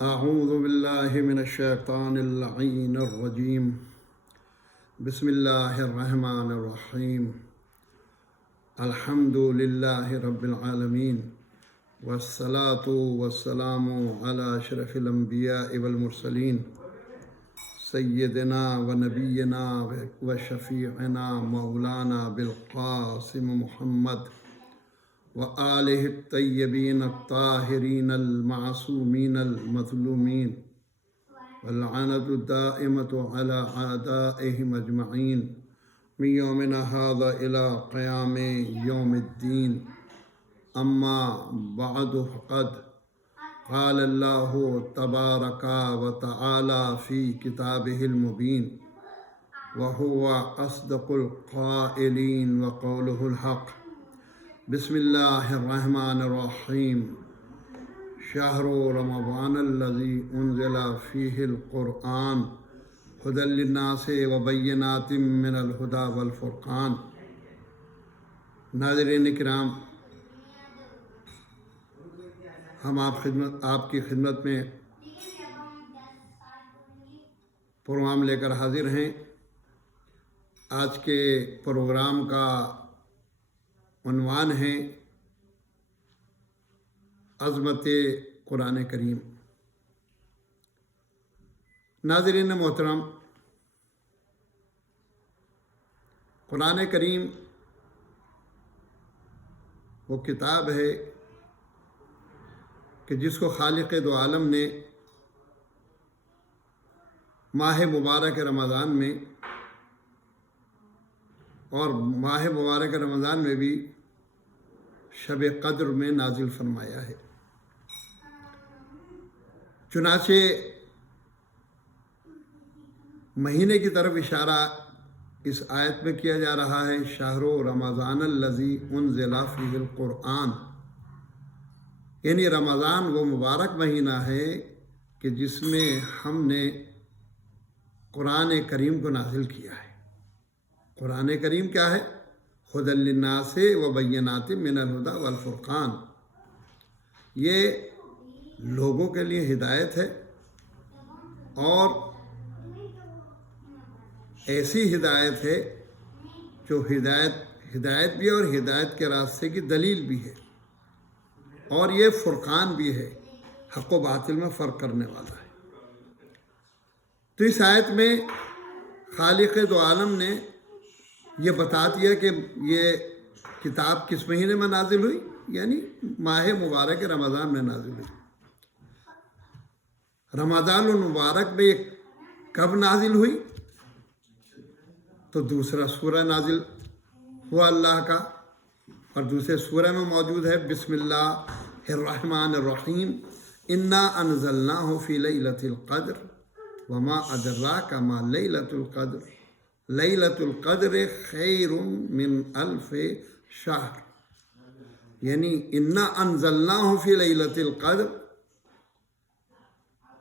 أعوذ بالله من الشيطان اللعين الرجيم. بسم الله الرحمن الرحيم. الحمد لله رب العالمين، والصلاة والسلام على أشرف الأنبياء والمرسلين سيدنا ونبينا وشفيعنا مولانا بالقاسم محمد وآله الطيبين الطاهرين المعصومين المظلومين، واللعنة الدائمة على أعدائهم أجمعين من يومنا هذا إلى قيام يوم الدين. أما بعد، فقد قال الله تبارك وتعالى في كتابه المبين، وهو أصدق القائلين وقوله الحق. بسم الله الرحمن الرحيم. شهر رمضان الذي أنزل فيه القرآن هدى للناس وبينات من الهدى والفرقان. ناظرین کرام، ہم آپ کی خدمت میں پروگرام لے کر حاضر ہیں. آج کے پروگرام کا عنوان ہے عظمت قرآن کریم. ناظرین محترم، قرآن کریم وہ کتاب ہے کہ جس کو خالق دو عالم نے ماہ مبارک رمضان میں اور ماہ مبارک رمضان میں بھی شب قدر میں نازل فرمایا ہے. چنانچہ مہینے کی طرف اشارہ اس آیت میں کیا جا رہا ہے. شہر رمضان الذی انزل فیہ القرآن، یعنی رمضان وہ مبارک مہینہ ہے کہ جس میں ہم نے قرآن کریم کو نازل کیا ہے. قرآن کریم کیا ہے؟ ہدی للناس وبینات من الہدی والفرقان. یہ لوگوں کے لیے ہدایت ہے، اور ایسی ہدایت ہے جو ہدایت بھی ہے اور ہدایت کے راستے کی دلیل بھی ہے، اور یہ فرقان بھی ہے، حق و باطل میں فرق کرنے والا ہے. تو اس آیت میں خالق دو عالم نے یہ بتا دیا کہ یہ کتاب کس مہینے میں نازل ہوئی، یعنی ماہ مبارک رمضان میں نازل ہوئی. رمضان المبارک میں یہ کب نازل ہوئی؟ تو دوسرا سورہ نازل ہوا اللہ کا، اور دوسرے سورہ میں موجود ہے بسم اللہ الرحمن الرحیم. انا انزلناہ فی لیلۃ القدر وما ادراک ما لیلۃ القدر لیلۃ القدر خیر من الف شہر. یعنی انا انزلناہ فی لیلۃ القدر،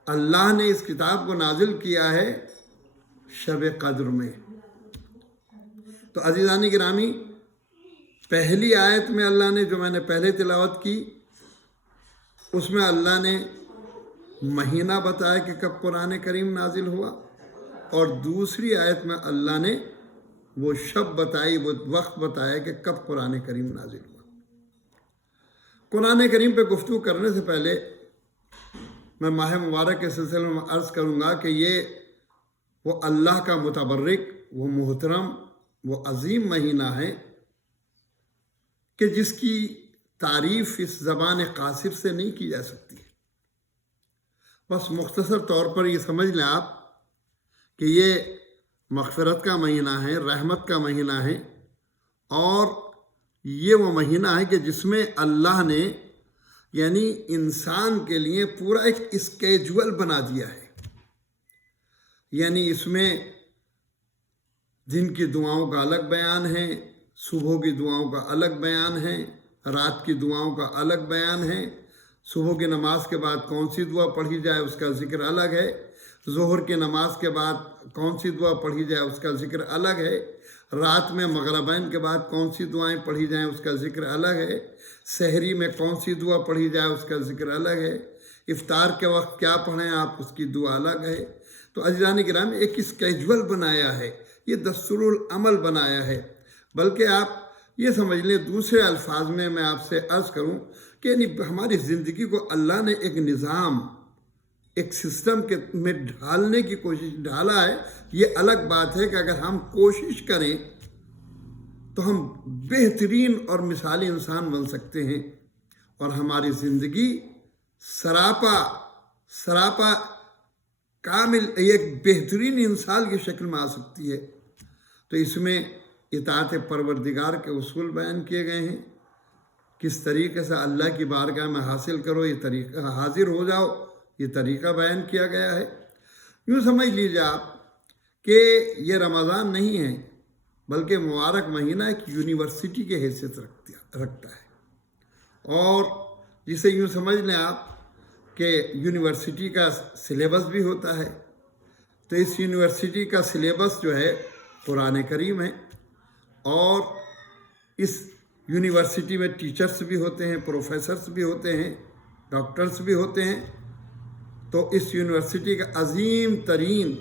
اللہ نے اس کتاب کو نازل کیا ہے شب قدر میں. تو عزیزان گرامی، پہلی آیت میں اللہ نے جو میں نے پہلے تلاوت کی، اس میں اللہ نے مہینہ بتایا کہ کب قرآن کریم نازل ہوا، اور دوسری آیت میں اللہ نے وہ شب بتائی، وہ وقت بتایا کہ کب قرآن کریم نازل ہوا. قرآن کریم پہ گفتگو کرنے سے پہلے میں ماہ مبارک کے سلسلے میں عرض کروں گا کہ یہ وہ اللہ کا متبرک، وہ محترم، وہ عظیم مہینہ ہے کہ جس کی تعریف اس زبان قاصر سے نہیں کی جا سکتی. بس مختصر طور پر یہ سمجھ لیں آپ کہ یہ مغفرت کا مہینہ ہے، رحمت کا مہینہ ہے، اور یہ وہ مہینہ ہے کہ جس میں اللہ نے یعنی انسان کے لیے پورا ایک اسکیجول بنا دیا ہے. یعنی اس میں دن کی دعاؤں کا الگ بیان ہے، صبح کی دعاؤں کا الگ بیان ہے، رات کی دعاؤں کا الگ بیان ہے. صبح کی نماز کے بعد کون سی دعا پڑھی جائے اس کا ذکر الگ ہے، ظہر کی نماز کے بعد کون سی دعا پڑھی جائے اس کا ذکر الگ ہے، رات میں مغربین کے بعد کون سی دعائیں پڑھی جائیں اس کا ذکر الگ ہے، سحری میں کون سی دعا پڑھی جائے اس کا ذکر الگ ہے، افطار کے وقت کیا پڑھیں آپ اس کی دعا الگ ہے۔ تو عزیزان کرام ایک اسکیجول بنایا ہے، یہ دستور العمل بنایا ہے۔ بلکہ آپ یہ سمجھ لیں، دوسرے الفاظ میں آپ سے عرض کروں کہ یعنی ہماری زندگی کو اللہ نے ایک نظام، ایک سسٹم کے میں ڈھالنے کی کوشش ڈھالا ہے۔ یہ الگ بات ہے کہ اگر ہم کوشش کریں تو ہم بہترین اور مثالی انسان بن سکتے ہیں، اور ہماری زندگی سراپا کامل ایک بہترین انسان کی شکل میں آ سکتی ہے۔ تو اس میں اطاعت پروردگار کے اصول بیان کیے گئے ہیں، کس طریقے سے اللہ کی بارگاہ میں حاصل کرو، یہ طریقہ حاضر ہو جاؤ، یہ طریقہ بیان کیا گیا ہے۔ یوں سمجھ لیجیے آپ کہ یہ رمضان نہیں ہے بلکہ مبارک مہینہ ایک یونیورسٹی کی حیثیت رکھتا ہے، اور جسے یوں سمجھ لیں آپ کہ یونیورسٹی کا سلیبس بھی ہوتا ہے۔ تو اس یونیورسٹی کا سلیبس جو ہے قرآن کریم ہے، اور اس یونیورسٹی میں ٹیچرز بھی ہوتے ہیں، پروفیسرز بھی ہوتے ہیں، ڈاکٹرز بھی ہوتے ہیں۔ تو اس یونیورسٹی کا عظیم ترین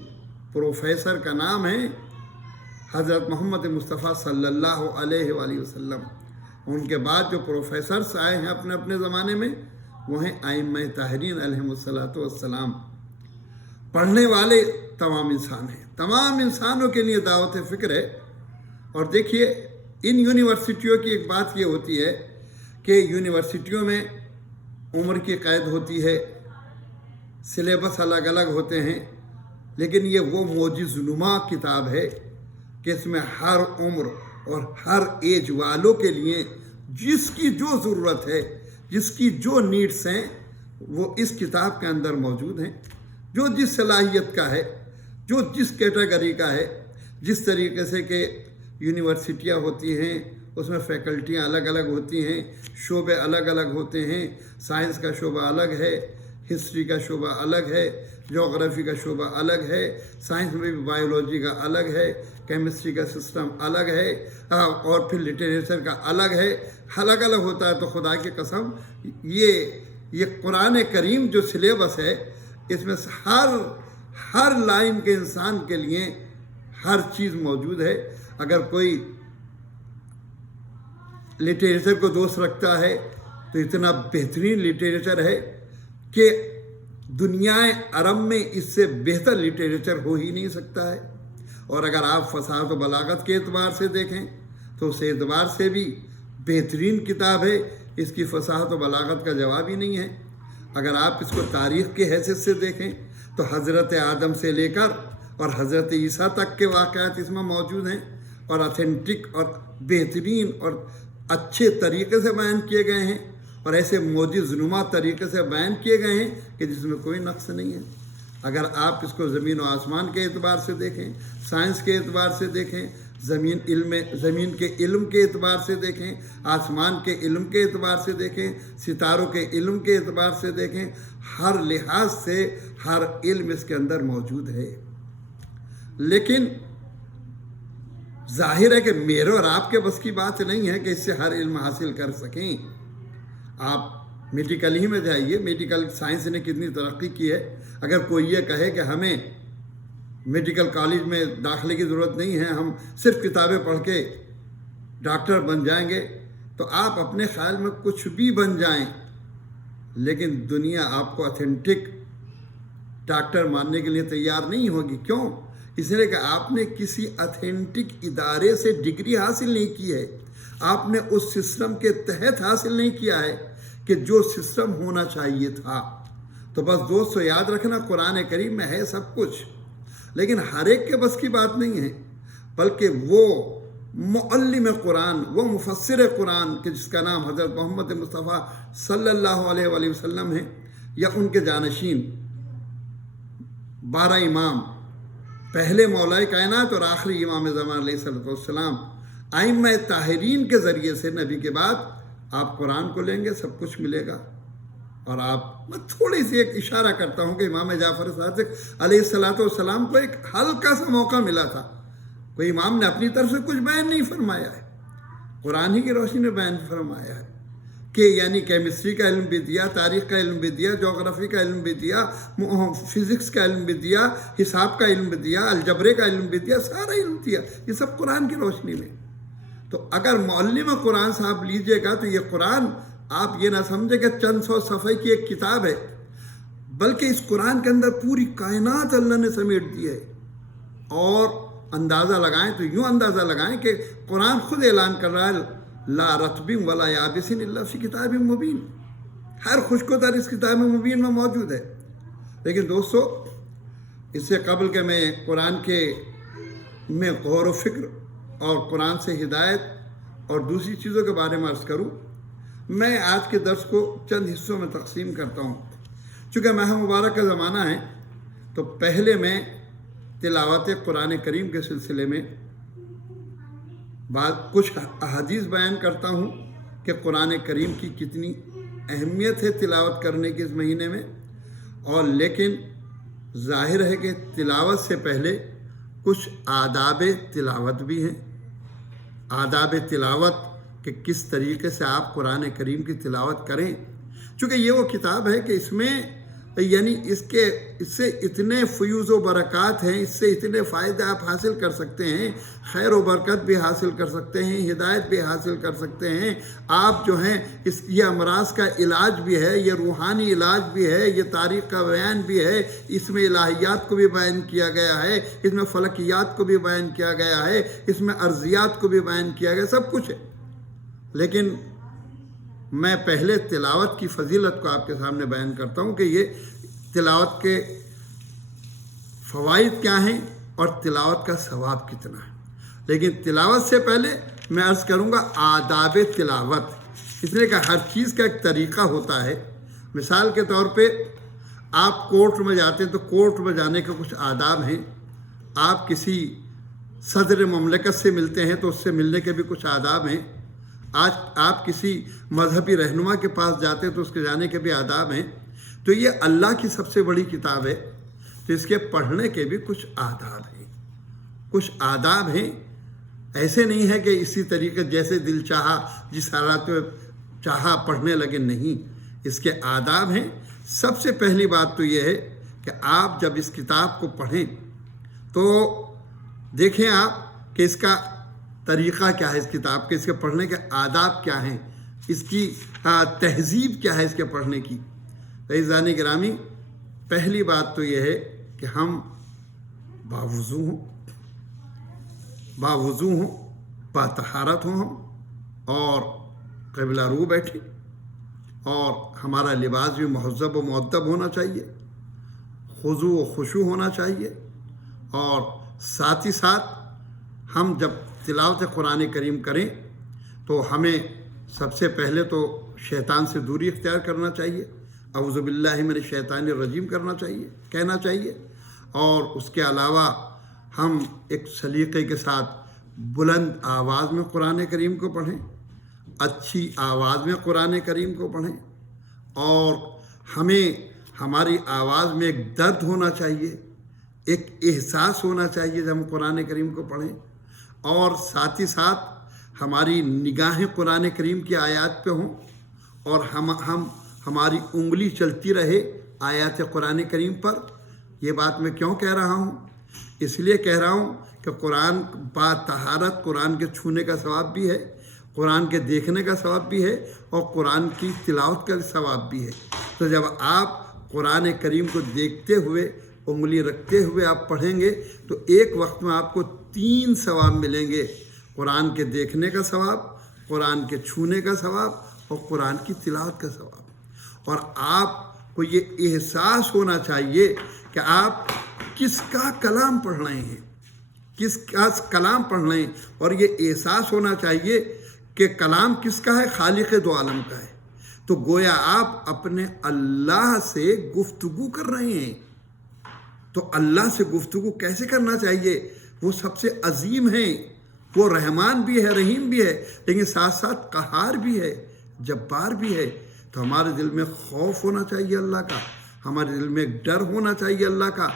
پروفیسر کا نام ہے حضرت محمد مصطفیٰ صلی اللہ علیہ وآلہ وسلم۔ ان کے بعد جو پروفیسرز آئے ہیں اپنے اپنے زمانے میں، وہ ہیں ائمہ طاہرین علیہم الصلاۃ والسلام۔ پڑھنے والے تمام انسان ہیں، تمام انسانوں کے لیے دعوت فکر ہے۔ اور دیکھیے ان یونیورسٹیوں کی ایک بات یہ ہوتی ہے کہ یونیورسٹیوں میں عمر کی قید ہوتی ہے، سلیبس الگ الگ ہوتے ہیں، لیکن یہ وہ معجز نما کتاب ہے کہ اس میں ہر عمر اور ہر ایج والوں کے لیے جس کی جو ضرورت ہے، جس کی جو نیڈس ہیں، وہ اس کتاب کے اندر موجود ہیں۔ جو جس صلاحیت کا ہے، جو جس کیٹیگری کا ہے، جس طریقے سے کہ یونیورسٹیاں ہوتی ہیں اس میں فیکلٹیاں الگ الگ ہوتی ہیں، شعبے الگ الگ ہوتے ہیں، سائنس کا شعبہ الگ ہے، ہسٹری کا شعبہ الگ ہے، جغرافی کا شعبہ الگ ہے، سائنس میں بھی بایولوجی کا الگ ہے، کیمسٹری کا سسٹم الگ ہے، اور پھر لٹریچر کا الگ ہے، الگ الگ ہوتا ہے۔ تو خدا کی قسم یہ قرآن کریم جو سلیبس ہے، اس میں ہر لائن کے انسان کے لیے ہر چیز موجود ہے۔ اگر کوئی لٹریچر کو دوست رکھتا ہے تو اتنا بہترین لٹریچر ہے کہ دنیا عرب میں اس سے بہتر لٹریچر ہو ہی نہیں سکتا ہے۔ اور اگر آپ فصاحت و بلاغت کے اعتبار سے دیکھیں تو اس اعتبار سے بھی بہترین کتاب ہے، اس کی فصاحت و بلاغت کا جواب ہی نہیں ہے۔ اگر آپ اس کو تاریخ کی حیثیت سے دیکھیں تو حضرت آدم سے لے کر اور حضرت عیسیٰ تک کے واقعات اس میں موجود ہیں، اور اتھینٹک اور بہترین اور اچھے طریقے سے بیان کیے گئے ہیں، اور ایسے معجز نما طریقے سے بیان کیے گئے ہیں کہ جس میں کوئی نقص نہیں ہے۔ اگر آپ اس کو زمین و آسمان کے اعتبار سے دیکھیں، سائنس کے اعتبار سے دیکھیں، زمین کے علم کے اعتبار سے دیکھیں، آسمان کے علم کے اعتبار سے دیکھیں، ستاروں کے علم کے اعتبار سے دیکھیں، ہر لحاظ سے ہر علم اس کے اندر موجود ہے۔ لیکن ظاہر ہے کہ میرے اور آپ کے بس کی بات نہیں ہے کہ اس سے ہر علم حاصل کر سکیں۔ آپ میڈیکل ہی میں جائیے، میڈیکل سائنس نے کتنی ترقی کی ہے۔ اگر کوئی یہ کہے کہ ہمیں میڈیکل کالج میں داخلے کی ضرورت نہیں ہے، ہم صرف کتابیں پڑھ کے ڈاکٹر بن جائیں گے، تو آپ اپنے خیال میں کچھ بھی بن جائیں، لیکن دنیا آپ کو اتھینٹک ڈاکٹر ماننے کے لیے تیار نہیں ہوگی۔ کیوں؟ اس لیے کہ آپ نے کسی اتھینٹک ادارے سے ڈگری حاصل نہیں کی ہے، آپ نے اس سسٹم کے تحت حاصل نہیں کیا ہے کہ جو سسٹم ہونا چاہیے تھا۔ تو بس دوستو یاد رکھنا، قرآن کریم میں ہے سب کچھ، لیکن ہر ایک کے بس کی بات نہیں ہے، بلکہ وہ معلم قرآن، وہ مفسر قرآن کہ جس کا نام حضرت محمد مصطفیٰ صلی اللہ علیہ وآلہ وسلم ہے، یا ان کے جانشین 12 امام، پہلے مولا کائنات اور آخری امام زمان علیہ السلام، ائمہ طاہرین کے ذریعے سے نبی کے بعد آپ قرآن کو لیں گے سب کچھ ملے گا۔ اور میں تھوڑی سی ایک اشارہ کرتا ہوں کہ امام جعفر صادق علیہ السلام کو ایک ہلکا سا موقع ملا تھا کوئی امام نے اپنی طرف سے کچھ بیان نہیں فرمایا ہے، قرآن ہی کی روشنی نے بیان فرمایا ہے کہ یعنی کیمسٹری کا علم بھی دیا، تاریخ کا علم بھی دیا، جغرافی کا علم بھی دیا، فزکس کا علم بھی دیا، حساب کا علم بھی دیا، الجبرے کا علم بھی دیا، سارا علم دیا، یہ سب قرآن کی روشنی میں۔ تو اگر معلم قرآن صاحب لیجئے گا تو یہ قرآن آپ یہ نہ سمجھے کہ چند سو صفحے کی ایک کتاب ہے، بلکہ اس قرآن کے اندر پوری کائنات اللہ نے سمیٹ دی ہے۔ اور اندازہ لگائیں تو یوں اندازہ لگائیں کہ قرآن خود اعلان کر رہا ہے لا رطب ولا یابس الا فی کتاب مبین، ہر خشک و تر اس کتاب مبین میں موجود ہے۔ لیکن دوستو، اس سے قبل کہ میں قرآن کے میں غور و فکر اور قرآن سے ہدایت اور دوسری چیزوں کے بارے میں عرض کروں، میں آج کے درس کو چند حصوں میں تقسیم کرتا ہوں۔ چونکہ ماہ مبارک کا زمانہ ہے تو پہلے میں تلاوت قرآن کریم کے سلسلے میں کچھ احادیث بیان کرتا ہوں کہ قرآن کریم کی کتنی اہمیت ہے تلاوت کرنے کے اس مہینے میں، اور لیکن ظاہر ہے کہ تلاوت سے پہلے کچھ آداب تلاوت بھی ہیں۔ آداب تلاوت کہ کس طریقے سے آپ قرآن کریم کی تلاوت کریں، چونکہ یہ وہ کتاب ہے کہ اس میں یعنی اس سے اتنے فیوز و برکات ہیں، اس سے اتنے فائدے آپ حاصل کر سکتے ہیں، خیر و برکت بھی حاصل کر سکتے ہیں، ہدایت بھی حاصل کر سکتے ہیں۔ آپ جو ہیں یہ امراض کا علاج بھی ہے، یہ روحانی علاج بھی ہے، یہ تاریخ کا بیان بھی ہے، اس میں الہیات کو بھی بیان کیا گیا ہے، اس میں فلکیات کو بھی بیان کیا گیا ہے، اس میں ارضیات کو بھی بیان کیا گیا، سب کچھ ہے۔ لیکن میں پہلے تلاوت کی فضیلت کو آپ کے سامنے بیان کرتا ہوں کہ یہ تلاوت کے فوائد کیا ہیں اور تلاوت کا ثواب کتنا ہے۔ لیکن تلاوت سے پہلے میں عرض کروں گا آداب تلاوت، اس لیے کہ ہر چیز کا ایک طریقہ ہوتا ہے۔ مثال کے طور پہ آپ کورٹ میں جاتے ہیں تو کورٹ میں جانے کے کچھ آداب ہیں، آپ کسی صدر مملکت سے ملتے ہیں تو اس سے ملنے کے بھی کچھ آداب ہیں، آج آپ کسی مذہبی رہنما کے پاس جاتے تو اس کے جانے کے بھی آداب ہیں۔ تو یہ اللہ کی سب سے بڑی کتاب ہے تو اس کے پڑھنے کے بھی کچھ آداب ہیں، کچھ آداب ہیں۔ ایسے نہیں ہے کہ اسی طریقے جیسے دل چاہا جس حالات میں چاہا پڑھنے لگے، نہیں، اس کے آداب ہیں۔ سب سے پہلی بات تو یہ ہے کہ آپ جب اس کتاب کو پڑھیں تو دیکھیں آپ کہ اس کا طریقہ کیا ہے، اس کتاب کے، اس کے پڑھنے کے آداب کیا ہیں، اس کی تہذیب کیا ہے اس کے پڑھنے کی۔ عزیزان گرامی، پہلی بات تو یہ ہے کہ ہم باوضو ہوں، باطہارت ہوں ہم، اور قبلہ رو بیٹھیں، اور ہمارا لباس بھی مہذب و مؤدب ہونا چاہیے، خضوع و خشوع ہونا چاہیے، اور ساتھ ہی ساتھ ہم جب تلاوت قرآن کریم کریں تو ہمیں سب سے پہلے تو شیطان سے دوری اختیار کرنا چاہیے، اعوذ باللہ من الشیطان الرجیم کہنا چاہیے، اور اس کے علاوہ ہم ایک سلیقے کے ساتھ بلند آواز میں قرآن کریم کو پڑھیں، اچھی آواز میں قرآن کریم کو پڑھیں، اور ہمیں ہماری آواز میں ایک درد ہونا چاہیے، ایک احساس ہونا چاہیے جب ہم قرآن کریم کو پڑھیں، اور ساتھ ہی ساتھ ہماری نگاہیں قرآن کریم کی آیات پہ ہوں، اور ہماری انگلی چلتی رہے آیات قرآن کریم پر۔ یہ بات میں کیوں کہہ رہا ہوں؟ اس لیے کہہ رہا ہوں کہ قرآن با طہارت، قرآن کے چھونے کا ثواب بھی ہے، قرآن کے دیکھنے کا ثواب بھی ہے، اور قرآن کی تلاوت کا ثواب بھی ہے۔ تو جب آپ قرآن کریم کو دیکھتے ہوئے، انگلی رکھتے ہوئے آپ پڑھیں گے تو ایک وقت میں آپ کو 3 ثواب ملیں گے، قرآن کے دیکھنے کا ثواب، قرآن کے چھونے کا ثواب، اور قرآن کی تلاوت کا ثواب۔ اور آپ کو یہ احساس ہونا چاہیے کہ آپ کس کا کلام پڑھ رہے ہیں، کس کا کلام پڑھ رہے ہیں، اور یہ احساس ہونا چاہیے کہ کلام کس کا ہے، خالق دو عالم کا ہے۔ تو گویا آپ اپنے اللہ سے گفتگو کر رہے ہیں۔ تو اللہ سے گفتگو کیسے کرنا چاہیے؟ وہ سب سے عظیم ہیں، وہ رحمان بھی ہے، رحیم بھی ہے، لیکن ساتھ ساتھ قہار بھی ہے، جبار بھی ہے۔ تو ہمارے دل میں خوف ہونا چاہیے اللہ کا، ہمارے دل میں ڈر ہونا چاہیے اللہ کا۔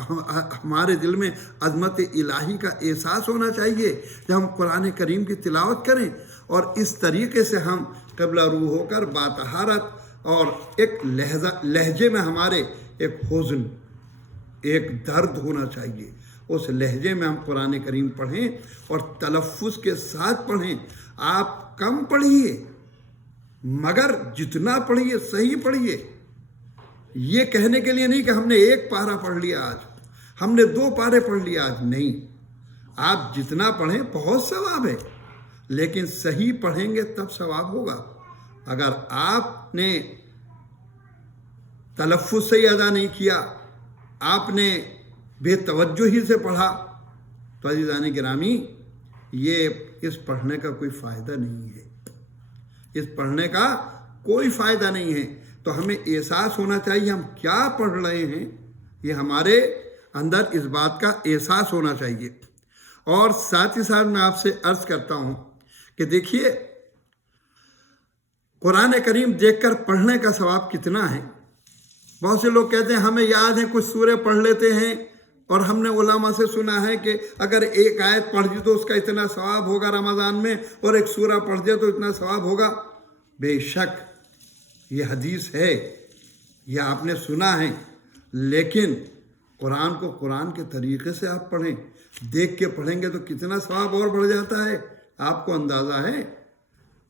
ہمارے دل میں عظمت الہی کا احساس ہونا چاہیے جب ہم قرآن کریم کی تلاوت کریں، اور اس طریقے سے ہم قبلہ رو ہو کر باطہارت اور ایک لہجے میں ہمارے ایک حزن، ایک درد ہونا چاہیے، اس لہجے میں ہم قرآن کریم پڑھیں اور تلفظ کے ساتھ پڑھیں۔ آپ کم پڑھیے مگر جتنا پڑھیے صحیح پڑھیے، یہ کہنے کے لیے نہیں کہ ہم نے 1 پارہ پڑھ لیا آج، ہم نے 2 پارے پڑھ لیا آج، نہیں، آپ جتنا پڑھیں بہت ثواب ہے، لیکن صحیح پڑھیں گے تب ثواب ہوگا۔ اگر آپ نے تلفظ سے ہی ادا نہیں کیا، آپ نے بے توجہی سے پڑھا، تو عزیزان گرامی یہ اس پڑھنے کا کوئی فائدہ نہیں ہے، اس پڑھنے کا کوئی فائدہ نہیں ہے۔ تو ہمیں احساس ہونا چاہیے ہم کیا پڑھ رہے ہیں، یہ ہمارے اندر اس بات کا احساس ہونا چاہیے۔ اور ساتھ ہی ساتھ میں آپ سے عرض کرتا ہوں کہ دیکھیے قرآن کریم دیکھ کر پڑھنے کا ثواب کتنا ہے۔ بہت سے لوگ کہتے ہیں ہمیں یاد ہے کچھ سورے پڑھ لیتے ہیں، اور ہم نے علماء سے سنا ہے کہ اگر 1 آیت پڑھ دی تو اس کا اتنا ثواب ہوگا رمضان میں، اور 1 سورہ پڑھ دیا تو اتنا ثواب ہوگا۔ بے شک یہ حدیث ہے، یہ آپ نے سنا ہے، لیکن قرآن کو قرآن کے طریقے سے آپ پڑھیں، دیکھ کے پڑھیں گے تو کتنا ثواب اور بڑھ جاتا ہے، آپ کو اندازہ ہے۔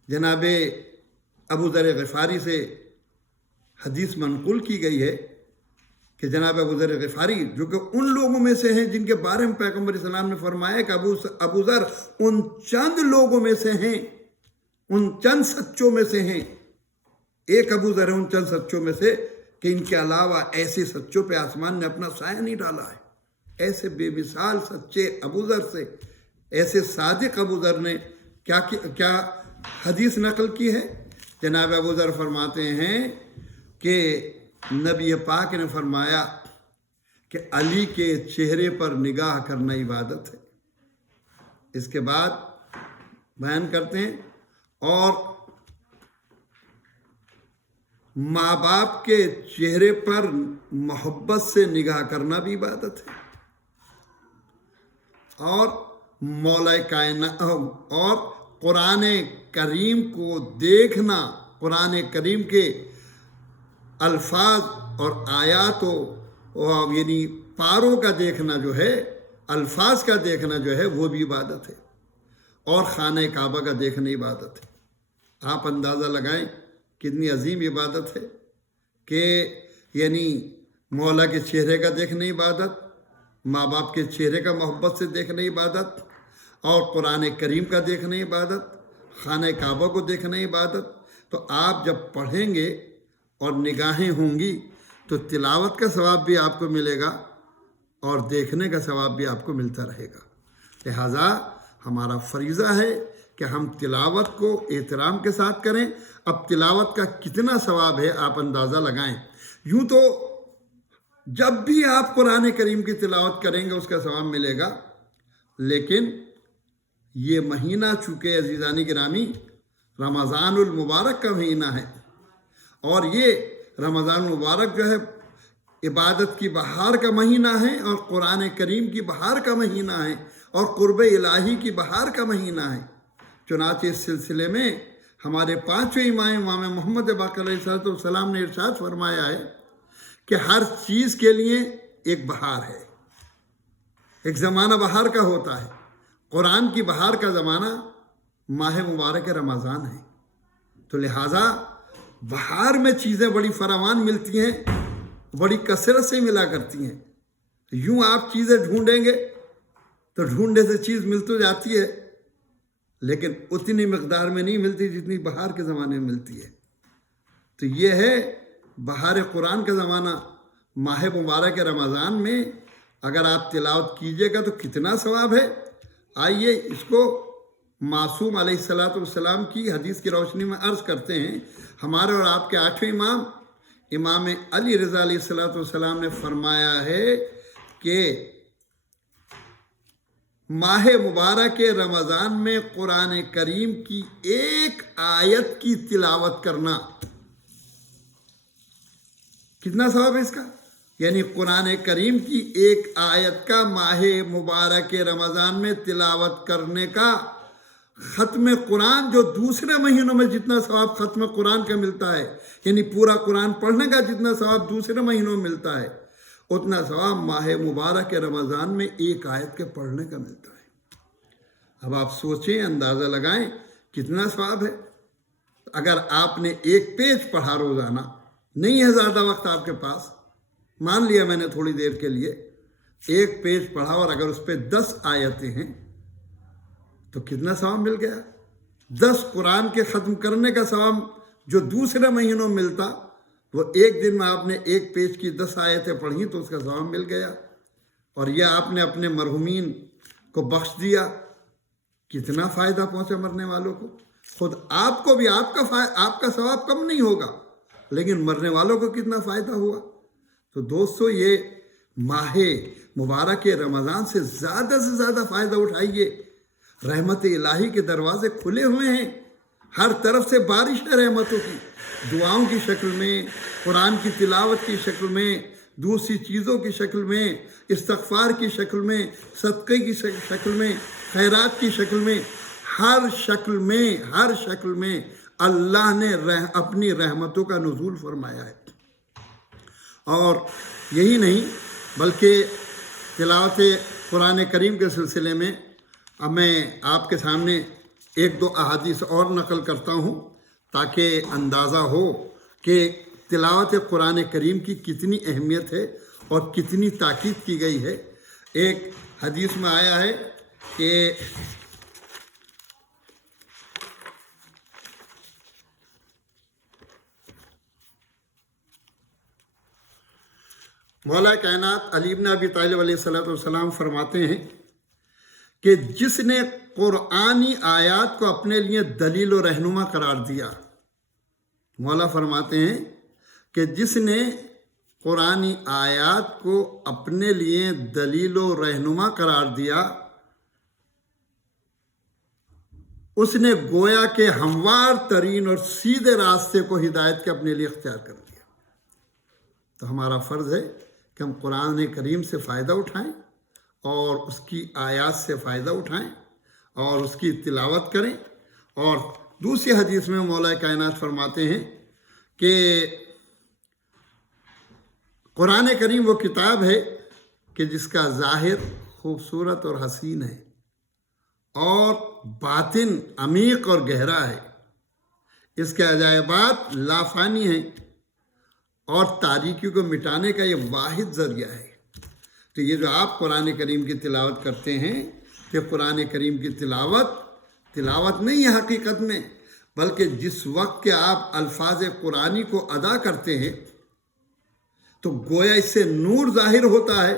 جناب ابو ذر غفاری سے حدیث منقول کی گئی ہے کہ جناب ابو ذر غفاری جو کہ ان لوگوں میں سے ہیں جن کے بارے میں پیغمبر اسلام نے فرمایا کہ ابو ذر ان چند لوگوں میں سے ہیں، ان چند سچوں میں سے ہیں، ایک ابو ذر ان چند سچوں میں سے کہ ان کے علاوہ ایسے سچوں پہ آسمان نے اپنا سایہ نہیں ڈالا ہے۔ ایسے بے مثال سچے ابو ذر سے، ایسے صادق ابو ذر نے کیا حدیث نقل کی ہے۔ جناب ابو ذر فرماتے ہیں کہ نبی پاک نے فرمایا کہ علی کے چہرے پر نگاہ کرنا عبادت ہے۔ اس کے بعد بیان کرتے ہیں اور ماں باپ کے چہرے پر محبت سے نگاہ کرنا بھی عبادت ہے، اور مولا کائنات اور قرآن کریم کو دیکھنا، قرآن کریم کے الفاظ اور آیاتوں یعنی پاروں کا دیکھنا جو ہے، الفاظ کا دیکھنا جو ہے وہ بھی عبادت ہے، اور خانہ کعبہ کا دیکھنا عبادت ہے۔ آپ اندازہ لگائیں کتنی عظیم عبادت ہے کہ یعنی مولا کے چہرے کا دیکھنا عبادت، ماں باپ کے چہرے کا محبت سے دیکھنا عبادت، اور قرآن کریم کا دیکھنا عبادت، خانہ کعبہ کو دیکھنا عبادت۔ تو آپ جب پڑھیں گے اور نگاہیں ہوں گی تو تلاوت کا ثواب بھی آپ کو ملے گا اور دیکھنے کا ثواب بھی آپ کو ملتا رہے گا۔ لہٰذا ہمارا فریضہ ہے کہ ہم تلاوت کو احترام کے ساتھ کریں۔ اب تلاوت کا کتنا ثواب ہے آپ اندازہ لگائیں۔ یوں تو جب بھی آپ قرآن کریم کی تلاوت کریں گے اس کا ثواب ملے گا، لیکن یہ مہینہ چونکہ عزیزان گرامی رمضان المبارک کا مہینہ ہے، اور یہ رمضان المبارک جو ہے عبادت کی بہار کا مہینہ ہے، اور قرآن کریم کی بہار کا مہینہ ہے، اور قرب الہی کی بہار کا مہینہ ہے۔ چنانچہ اس سلسلے میں ہمارے 5ویں امام محمد باقر علیہ السلام نے ارشاد فرمایا ہے کہ ہر چیز کے لیے ایک بہار ہے، ایک زمانہ بہار کا ہوتا ہے۔ قرآن کی بہار کا زمانہ ماہ مبارک رمضان ہے، تو لہٰذا بہار میں چیزیں بڑی فراوان ملتی ہیں، بڑی کثرت سے ملا کرتی ہیں۔ یوں آپ چیزیں ڈھونڈیں گے تو ڈھونڈنے سے چیز مل تو جاتی ہے، لیکن اتنی مقدار میں نہیں ملتی جتنی بہار کے زمانے میں ملتی ہے۔ تو یہ ہے بہار قرآن کا زمانہ، ماہ مبارک رمضان میں اگر آپ تلاوت کیجئے گا تو کتنا ثواب ہے۔ آئیے اس کو معصوم علیہ السلام کی حدیث کی روشنی میں عرض کرتے ہیں۔ ہمارے اور آپ کے 8ویں امام امام علی رضا علیہ السلام نے فرمایا ہے کہ ماہ مبارک رمضان میں قرآن کریم کی 1 آیت کی تلاوت کرنا، کتنا ثواب ہے اس کا؟ یعنی قرآن کریم کی ایک آیت کا ماہ مبارک رمضان میں تلاوت کرنے کا ختم قرآن جو دوسرے مہینوں میں جتنا ثواب ختم قرآن کا ملتا ہے، یعنی پورا قرآن پڑھنے کا جتنا ثواب دوسرے مہینوں میں ملتا ہے، اتنا ثواب ماہ مبارک رمضان میں ایک آیت کے پڑھنے کا ملتا ہے۔ اب آپ سوچیں، اندازہ لگائیں کتنا ثواب ہے۔ اگر آپ نے ایک پیج پڑھا روزانہ، نہیں ہے زیادہ وقت آپ کے پاس، مان لیا میں نے تھوڑی دیر کے لیے ایک پیج پڑھا، اور اگر اس پہ 10 آیتیں ہیں تو کتنا ثواب مل گیا؟ 10 قرآن کے ختم کرنے کا ثواب جو دوسرے مہینوں میں ملتا، وہ ایک دن میں آپ نے ایک پیج کی 10 آیتیں پڑھی تو اس کا ثواب مل گیا، اور یہ آپ نے اپنے مرحومین کو بخش دیا۔ کتنا فائدہ پہنچا مرنے والوں کو۔ خود آپ کو بھی آپ کا ثواب کم نہیں ہوگا، لیکن مرنے والوں کو کتنا فائدہ ہوا۔ تو دوستو، یہ ماہ مبارک رمضان سے زیادہ فائدہ اٹھائیے۔ رحمت الہی کے دروازے کھلے ہوئے ہیں، ہر طرف سے بارش ہے رحمتوں کی، دعاؤں کی شکل میں، قرآن کی تلاوت کی شکل میں، دوسری چیزوں کی شکل میں، استغفار کی شکل میں، صدقے کی شکل میں، خیرات کی شکل میں، ہر شکل میں اللہ نے اپنی رحمتوں کا نزول فرمایا ہے۔ اور یہی نہیں بلکہ تلاوت قرآن کریم کے سلسلے میں اب میں آپ کے سامنے ایک دو احادیث اور نقل کرتا ہوں تاکہ اندازہ ہو کہ تلاوت قرآن کریم کی کتنی اہمیت ہے اور کتنی تاکید کی گئی ہے۔ ایک حدیث میں آیا ہے کہ مولا کائنات علی بن ابی طالب علیہ السلام فرماتے ہیں کہ جس نے قرآنی آیات کو اپنے لیے دلیل و رہنما قرار دیا، مولا فرماتے ہیں کہ جس نے قرآنی آیات کو اپنے لیے دلیل و رہنما قرار دیا، اس نے گویا کہ ہموار ترین اور سیدھے راستے کو ہدایت کے اپنے لیے اختیار کر لیا۔ تو ہمارا فرض ہے کہ ہم قرآن کریم سے فائدہ اٹھائیں اور اس کی آیات سے فائدہ اٹھائیں اور اس کی تلاوت کریں۔ اور دوسری حدیث میں مولا کائنات فرماتے ہیں کہ قرآن کریم وہ کتاب ہے کہ جس کا ظاہر خوبصورت اور حسین ہے اور باطن عمیق اور گہرا ہے، اس کے عجائبات لافانی ہیں اور تاریکی کو مٹانے کا یہ واحد ذریعہ ہے۔ تو یہ جو آپ قرآن کریم کی تلاوت کرتے ہیں کہ قرآن کریم کی تلاوت نہیں ہے حقیقت میں، بلکہ جس وقت کہ آپ الفاظ قرآنی کو ادا کرتے ہیں تو گویا اس سے نور ظاہر ہوتا ہے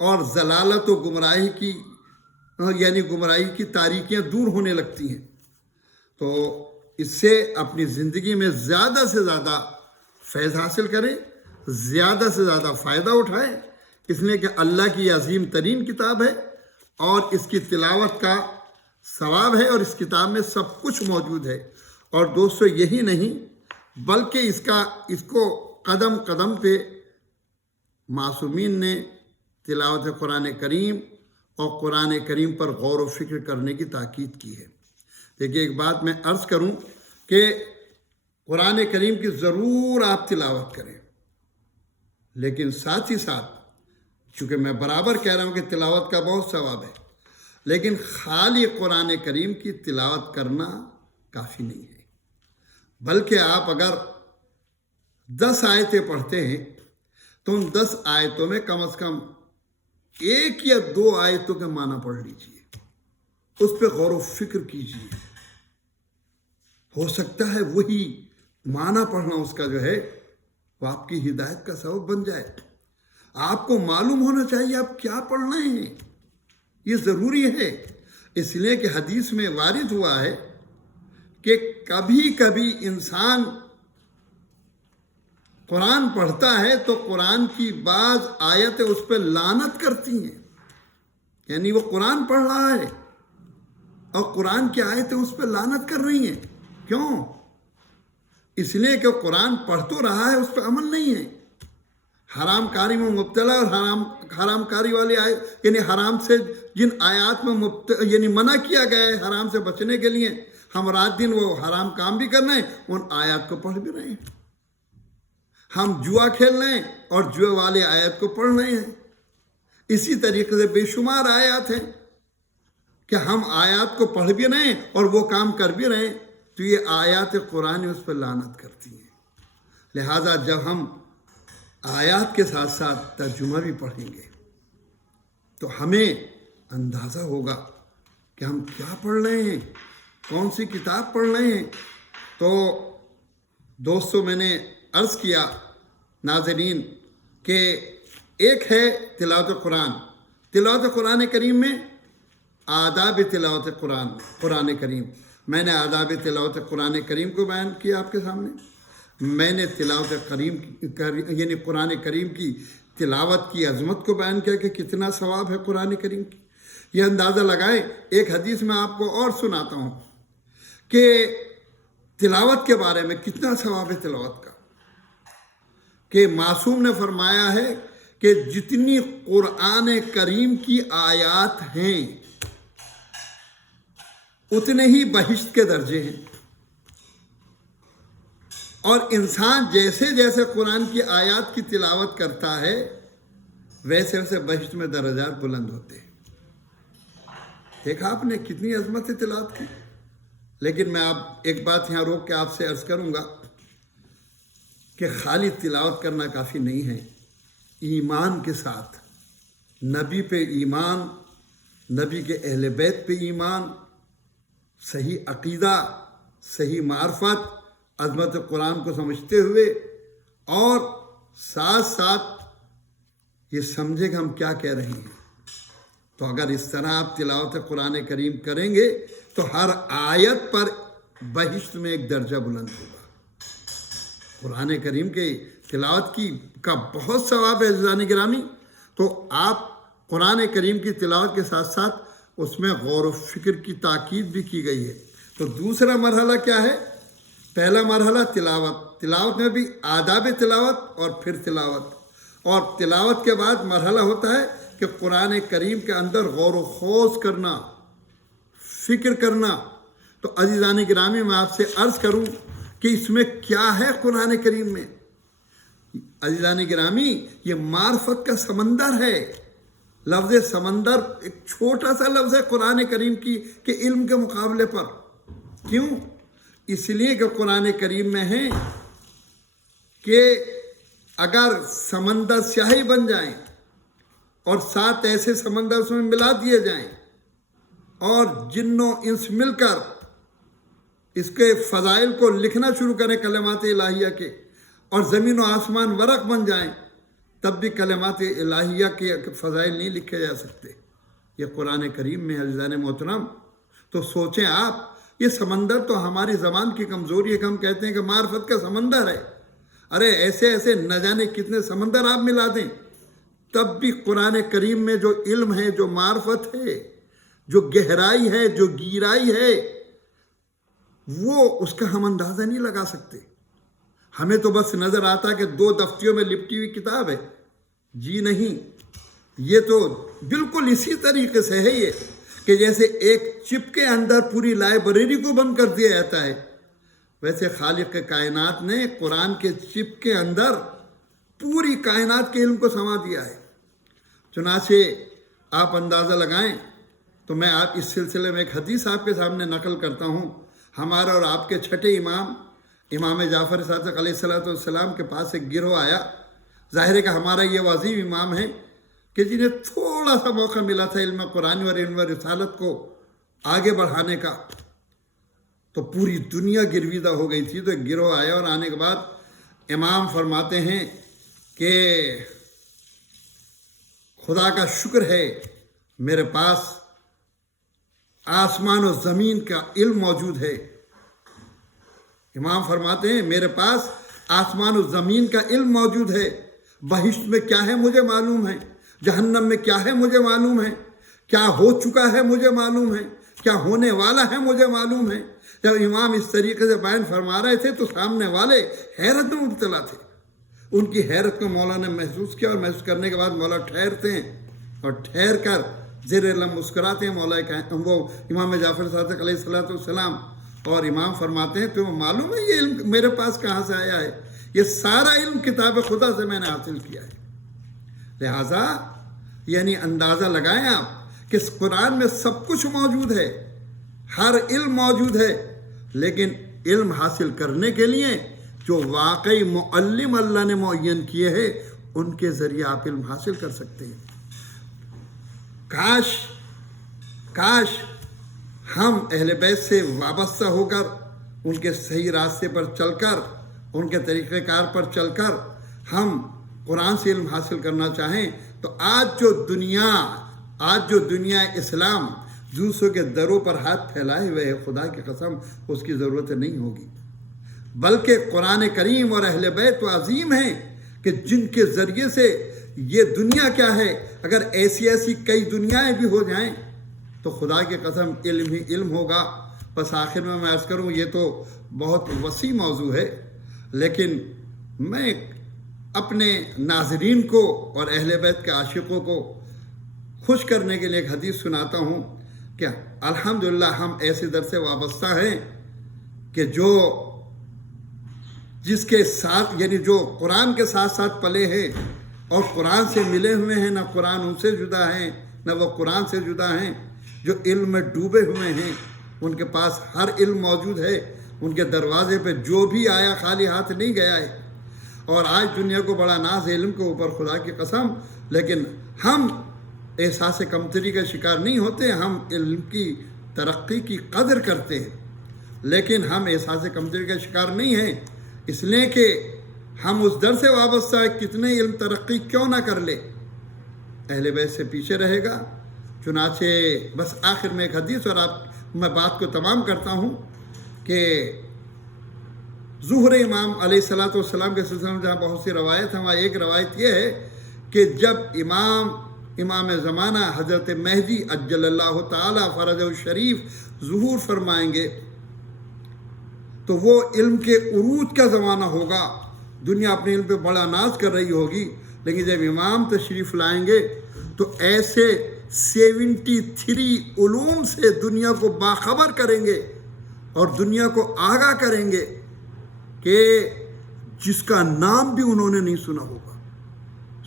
اور ضلالت و گمراہی کی تاریکیاں دور ہونے لگتی ہیں۔ تو اس سے اپنی زندگی میں زیادہ سے زیادہ فیض حاصل کریں، زیادہ سے زیادہ فائدہ اٹھائیں، اس لیے کہ اللہ کی عظیم ترین کتاب ہے اور اس کی تلاوت کا ثواب ہے، اور اس کتاب میں سب کچھ موجود ہے۔ اور دوستو، یہی نہیں بلکہ اس کو قدم قدم پہ معصومین نے تلاوت قرآن کریم اور قرآن کریم پر غور و فکر کرنے کی تاکید کی ہے۔ دیکھیے، ایک بات میں عرض کروں کہ قرآن کریم کی ضرور آپ تلاوت کریں، لیکن ساتھ ہی ساتھ، چونکہ میں برابر کہہ رہا ہوں کہ تلاوت کا بہت ثواب ہے، لیکن خالی قرآن کریم کی تلاوت کرنا کافی نہیں ہے، بلکہ آپ اگر 10 آیتیں پڑھتے ہیں تو ان 10 آیتوں میں کم از کم 1 یا 2 آیتوں کے معنی پڑھ لیجئے، اس پہ غور و فکر کیجئے۔ ہو سکتا ہے وہی معنی پڑھنا اس کا جو ہے وہ آپ کی ہدایت کا سبب بن جائے۔ آپ کو معلوم ہونا چاہیے آپ کیا پڑھ رہے ہیں، یہ ضروری ہے۔ اس لیے کہ حدیث میں وارد ہوا ہے کہ کبھی کبھی انسان قرآن پڑھتا ہے تو قرآن کی بعض آیتیں اس پہ لعنت کرتی ہیں، یعنی وہ قرآن پڑھ رہا ہے اور قرآن کی آیتیں اس پہ لعنت کر رہی ہیں۔ کیوں؟ اس لیے کہ قرآن پڑھ تو رہا ہے، اس پہ عمل نہیں ہے۔ حرام کاری میں مبتلا اور حرام کاری والی آیت یعنی حرام سے جن آیات میں یعنی منع کیا گیا ہے حرام سے بچنے کے لیے، ہم رات دن وہ حرام کام بھی کر رہے ہیں، ان آیات کو پڑھ بھی رہے ہیں۔ ہم جوا کھیل رہے ہیں اور جوا والے آیت کو پڑھ رہے ہیں۔ اسی طریقے سے بے شمار آیات ہیں کہ ہم آیات کو پڑھ بھی رہے ہیں اور وہ کام کر بھی رہے ہیں، تو یہ آیات قرآن اس پر لعنت کرتی ہیں۔ لہٰذا جب ہم آیات کے ساتھ ساتھ ترجمہ بھی پڑھیں گے تو ہمیں اندازہ ہوگا کہ ہم کیا پڑھ رہے ہیں، کون سی کتاب پڑھ رہے ہیں۔ تو دوستو، میں نے عرض کیا ناظرین کہ ایک ہے تلاوت قرآن۔ تلاوت قرآن کریم میں آداب تلاوت قرآن کریم، میں نے آداب تلاوت قرآن کریم کو بیان کیا آپ کے سامنے۔ میں نے تلاوت یعنی قرآن کریم کی تلاوت کی عظمت کو بیان کیا کہ کتنا ثواب ہے قرآن کریم کی۔ یہ اندازہ لگائیں، ایک حدیث میں آپ کو اور سناتا ہوں کہ تلاوت کے بارے میں کتنا ثواب ہے تلاوت کا، کہ معصوم نے فرمایا ہے کہ جتنی قرآن کریم کی آیات ہیں اتنے ہی بہشت کے درجے ہیں، اور انسان جیسے جیسے قرآن کی آیات کی تلاوت کرتا ہے ویسے ویسے بہشت میں درجات بلند ہوتے ہیں۔ دیکھا آپ نے کتنی عظمت ہے تلاوت کی۔ لیکن میں آپ ایک بات یہاں روک کے آپ سے عرض کروں گا کہ خالی تلاوت کرنا کافی نہیں ہے، ایمان کے ساتھ نبی پہ ایمان، نبی کے اہل بیت پہ ایمان، صحیح عقیدہ، صحیح معرفت، عظمت قرآن کو سمجھتے ہوئے، اور ساتھ ساتھ یہ سمجھے کہ ہم کیا کہہ رہے ہیں۔ تو اگر اس طرح آپ تلاوت قرآن کریم کریں گے تو ہر آیت پر بہشت میں ایک درجہ بلند ہوگا۔ قرآن کریم کے تلاوت کا بہت ثواب ہے عزیزان گرامی۔ تو آپ قرآن کریم کی تلاوت کے ساتھ ساتھ اس میں غور و فکر کی تاکید بھی کی گئی ہے۔ تو دوسرا مرحلہ کیا ہے؟ پہلا مرحلہ تلاوت میں بھی آداب تلاوت اور پھر تلاوت، اور تلاوت کے بعد مرحلہ ہوتا ہے کہ قرآن کریم کے اندر غور و خوض کرنا، فکر کرنا۔ تو عزیزان گرامی، میں آپ سے عرض کروں کہ اس میں کیا ہے قرآن کریم میں؟ عزیزان گرامی، یہ معرفت کا سمندر ہے۔ لفظ سمندر ایک چھوٹا سا لفظ ہے قرآن کریم کے علم کے مقابلے پر۔ کیوں؟ اس لیے کہ قرآن کریم میں ہے کہ اگر سمندر سیاہی بن جائیں اور 7 ایسے سمندر اس میں ملا دیے جائیں اور جن و انس مل کر اس کے فضائل کو لکھنا شروع کریں کلمات الہیہ کے، اور زمین و آسمان ورق بن جائیں، تب بھی کلمات الہیہ کے فضائل نہیں لکھے جا سکتے۔ یہ قرآن کریم میں عزیزان محترم۔ تو سوچیں آپ، یہ سمندر تو ہماری زبان کی کمزوری ہے کہ ہم کہتے ہیں کہ معرفت کا سمندر ہے۔ ارے ایسے ایسے نہ جانے کتنے سمندر آپ ملا دیں، تب بھی قرآن کریم میں جو علم ہے، جو معرفت ہے، جو گہرائی ہے، جو گیرائی ہے، وہ اس کا ہم اندازہ نہیں لگا سکتے۔ ہمیں تو بس نظر آتا کہ 2 دفتیوں میں لپٹی ہوئی کتاب ہے۔ جی نہیں، یہ تو بالکل اسی طریقے سے ہے یہ کہ جیسے ایک چپ کے اندر پوری لائبریری کو بند کر دیا جاتا ہے، ویسے خالق کائنات نے قرآن کے چپ کے اندر پوری کائنات کے علم کو سما دیا ہے۔ چنانچہ آپ اندازہ لگائیں تو میں آپ اس سلسلے میں ایک حدیث آپ کے سامنے نقل کرتا ہوں۔ ہمارا اور آپ کے چھٹے امام جعفر صادق علیہ السلام کے پاس ایک گروہ آیا۔ ظاہر ہے کہ ہمارا یہ عظیم امام ہے کہ جنہیں تھوڑا سا موقع ملا تھا علم قرآن اور علم رسالت کو آگے بڑھانے کا، تو پوری دنیا گرویدہ ہو گئی تھی۔ تو ایک گروہ آیا اور آنے کے بعد امام فرماتے ہیں کہ خدا کا شکر ہے میرے پاس آسمان و زمین کا علم موجود ہے۔ امام فرماتے ہیں میرے پاس آسمان و زمین کا علم موجود ہے، بہشت میں کیا ہے مجھے معلوم ہے، جہنم میں کیا ہے مجھے معلوم ہے، کیا ہو چکا ہے مجھے معلوم ہے، کیا ہونے والا ہے مجھے معلوم ہے۔ جب امام اس طریقے سے بیان فرما رہے تھے تو سامنے والے حیرت میں مبتلا تھے۔ ان کی حیرت کو مولا نے محسوس کیا، اور محسوس کرنے کے بعد مولا ٹھہرتے ہیں اور ٹھہر کر زیر لب مسکراتے ہیں۔ مولا وہ امام جعفر صادق علیہ الصلوۃ والسلام، اور امام فرماتے ہیں تمہیں معلوم ہے یہ علم میرے پاس کہاں سے آیا ہے؟ یہ سارا علم کتاب خدا سے میں نے حاصل کیا ہے۔ لہٰذا یعنی اندازہ لگائیں آپ کہ اس قرآن میں سب کچھ موجود ہے، ہر علم موجود ہے، لیکن علم حاصل کرنے کے لیے جو واقعی معلم اللہ نے معین کیے ہیں ان کے ذریعے آپ علم حاصل کر سکتے ہیں۔ کاش ہم اہل بیت سے وابستہ ہو کر ان کے صحیح راستے پر چل کر، ان کے طریقہ کار پر چل کر ہم قرآن سے علم حاصل کرنا چاہیں تو آج جو دنیا اسلام دوسروں کے دروں پر ہاتھ پھیلائے ہوئے ہے، خدا کی قسم اس کی ضرورت نہیں ہوگی، بلکہ قرآن کریم اور اہل بیت تو عظیم ہیں کہ جن کے ذریعے سے یہ دنیا کیا ہے، اگر ایسی کئی دنیایں بھی ہو جائیں تو خدا کی قسم علم ہی علم ہوگا۔ بس آخر میں عرض کروں، یہ تو بہت وسیع موضوع ہے، لیکن میں اپنے ناظرین کو اور اہل بیت کے عاشقوں کو خوش کرنے کے لیے ایک حدیث سناتا ہوں کہ الحمدللہ ہم ایسے در سے وابستہ ہیں کہ جس کے ساتھ یعنی جو قرآن کے ساتھ ساتھ پلے ہیں اور قرآن سے ملے ہوئے ہیں، نہ قرآن ان سے جدا ہیں نہ وہ قرآن سے جدا ہیں، جو علم میں ڈوبے ہوئے ہیں، ان کے پاس ہر علم موجود ہے، ان کے دروازے پہ جو بھی آیا خالی ہاتھ نہیں گیا ہے۔ اور آج دنیا کو بڑا ناز ہے علم کے اوپر، خدا کی قسم، لیکن ہم احساس کمتری کا شکار نہیں ہوتے، ہم علم کی ترقی کی قدر کرتے ہیں، لیکن ہم احساس کمتری کا شکار نہیں ہیں، اس لیے کہ ہم اس در سے وابستہ ہے، کتنے علم ترقی کیوں نہ کر لے، اہل بیت سے پیچھے رہے گا۔ چنانچہ بس آخر میں ایک حدیث اور میں بات کو تمام کرتا ہوں کہ ظہر امام علیہ الصلوۃ والسلام کے سلسلے میں جہاں بہت سی روایت ہیں، وہاں ایک روایت یہ ہے کہ جب امام زمانہ حضرت مہدی عجل اللہ تعالی فرجہ الشریف ظہور فرمائیں گے تو وہ علم کے عروج کا زمانہ ہوگا، دنیا اپنے علم پہ بڑا ناز کر رہی ہوگی، لیکن جب امام تشریف لائیں گے تو ایسے 73 علوم سے دنیا کو باخبر کریں گے اور دنیا کو آگاہ کریں گے کہ جس کا نام بھی انہوں نے نہیں سنا ہوگا۔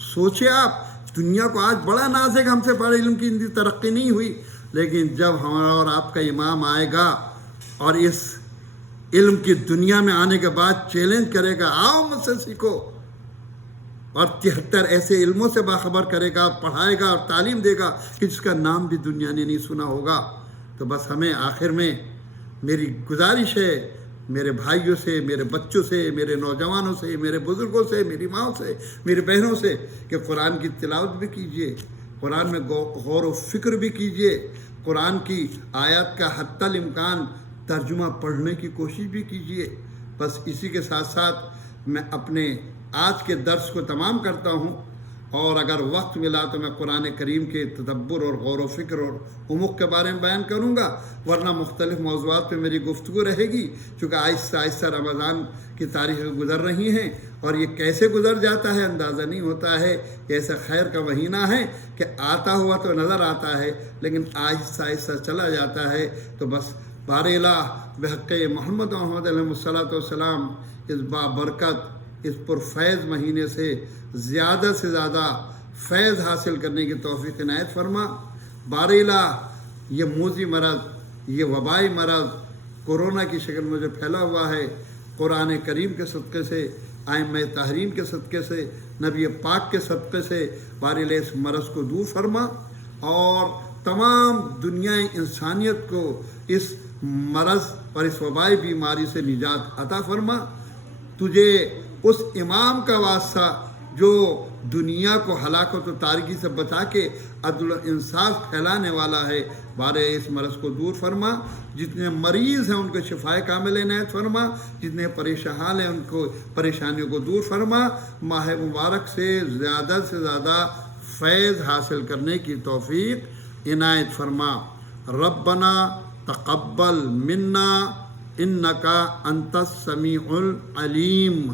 سوچے آپ، دنیا کو آج بڑا ناز ہے کہ ہم سے بڑے علم کی ترقی نہیں ہوئی، لیکن جب ہمارا اور آپ کا امام آئے گا اور اس علم کی دنیا میں آنے کے بعد چیلنج کرے گا، آؤ مجھ سے سیکھو، اور 73 ایسے علموں سے باخبر کرے گا، پڑھائے گا اور تعلیم دے گا کہ جس کا نام بھی دنیا نے نہیں سنا ہوگا، تو بس ہمیں آخر میں میری گزارش ہے میرے بھائیوں سے، میرے بچوں سے، میرے نوجوانوں سے، میرے بزرگوں سے، میری ماں سے، میری بہنوں سے کہ قرآن کی تلاوت بھی کیجیے، قرآن میں غور و فکر بھی کیجیے، قرآن کی آیات کا حتی الامکان ترجمہ پڑھنے کی کوشش بھی کیجیے۔ بس اسی کے ساتھ ساتھ میں اپنے آج کے درس کو تمام کرتا ہوں، اور اگر وقت ملا تو میں قرآن کریم کے تدبر اور غور و فکر اور عمق کے بارے میں بیان کروں گا، ورنہ مختلف موضوعات پہ میری گفتگو رہے گی، چونکہ آہستہ آہستہ رمضان کی تاریخیں گزر رہی ہیں اور یہ کیسے گزر جاتا ہے اندازہ نہیں ہوتا ہے۔ یہ ایسا خیر کا مہینہ ہے کہ آتا ہوا تو نظر آتا ہے لیکن آہستہ آہستہ چلا جاتا ہے، تو بس بار الہ بحق محمد علیہ الصلوۃ والسلام اس بابرکت، اس پرفیض مہینے سے زیادہ فیض حاصل کرنے کی توفیق عنایت فرما۔ بار الہ یہ موذی مرض، یہ وبائی مرض کورونا کی شکل میں جو پھیلا ہوا ہے، قرآن کریم کے صدقے سے، ائمہ تحریم کے صدقے سے، نبی پاک کے صدقے سے بار الہ اس مرض کو دور فرما، اور تمام دنیا انسانیت کو اس مرض اور اس وبائی بیماری سے نجات عطا فرما۔ تجھے اس امام کا واسطہ جو دنیا کو ہلاکت و تاریکی سے بچا کے عدل و انصاف پھیلانے والا ہے، بارے اس مرض کو دور فرما۔ جتنے مریض ہیں ان کو شفاء کامل عنایت فرما، جتنے پریشان ہیں ان کو پریشانیوں کو دور فرما۔ ماہ مبارک سے زیادہ فیض حاصل کرنے کی توفیق عنایت فرما۔ ربنا تقبل منا انکا انت السمیع العلیم۔